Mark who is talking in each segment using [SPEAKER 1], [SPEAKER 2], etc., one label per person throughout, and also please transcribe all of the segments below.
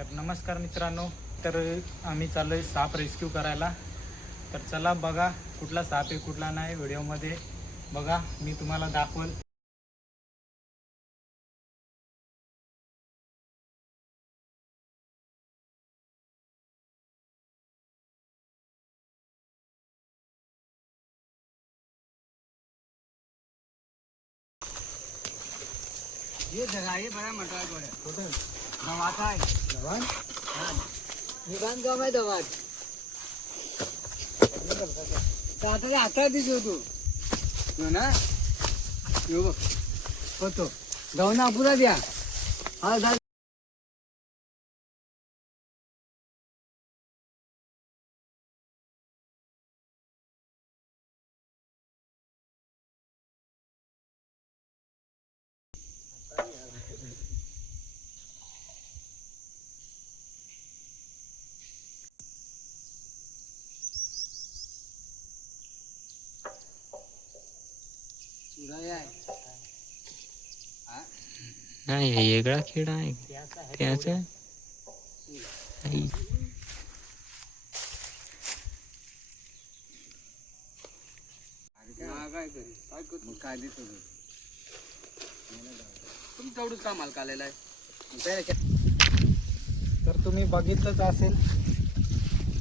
[SPEAKER 1] तर नमस्कार मित्रांनो तर आम्ही चाललो आहे साप रेस्क्यू करायला. तर चला बघा कुठला साप आहे कुठला नाही व्हिडिओमध्ये. बघा मी तुम्हाला दाखवल.
[SPEAKER 2] ये जगा ये बड़ा मटा गोड़े
[SPEAKER 1] कुठं?
[SPEAKER 2] दवात आहे
[SPEAKER 1] जवान
[SPEAKER 2] निदान गाव आहे दवात आता ते आता दिसतो तू हो ना यो बघ होतो जाऊ ना पुरा द्या हा जा चुराया आहे हा
[SPEAKER 3] नाही हे वेगळा किडा आहे
[SPEAKER 1] त्याचा आहे
[SPEAKER 3] त्याच
[SPEAKER 2] हा, काय करी काय करतो काय देतो तुम्ही तेवढंच नाही वेगळा खेळ आहे. त्याचा? त्याला
[SPEAKER 1] तर तुम्ही बघितलंच असेल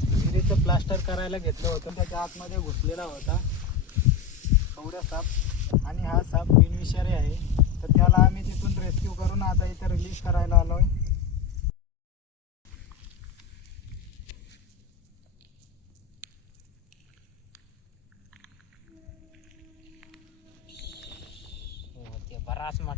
[SPEAKER 1] विहिरीचं प्लास्टर करायला घेतलं होतं त्याच्या आतमध्ये घुसलेला होता. एवढ्या साप आणि हा साप बिनविषारी आहे. तर त्याला आम्ही तिथून रेस्क्यू करून आता इथे रिलीज करायला आलो आहे हो, बराच मोठा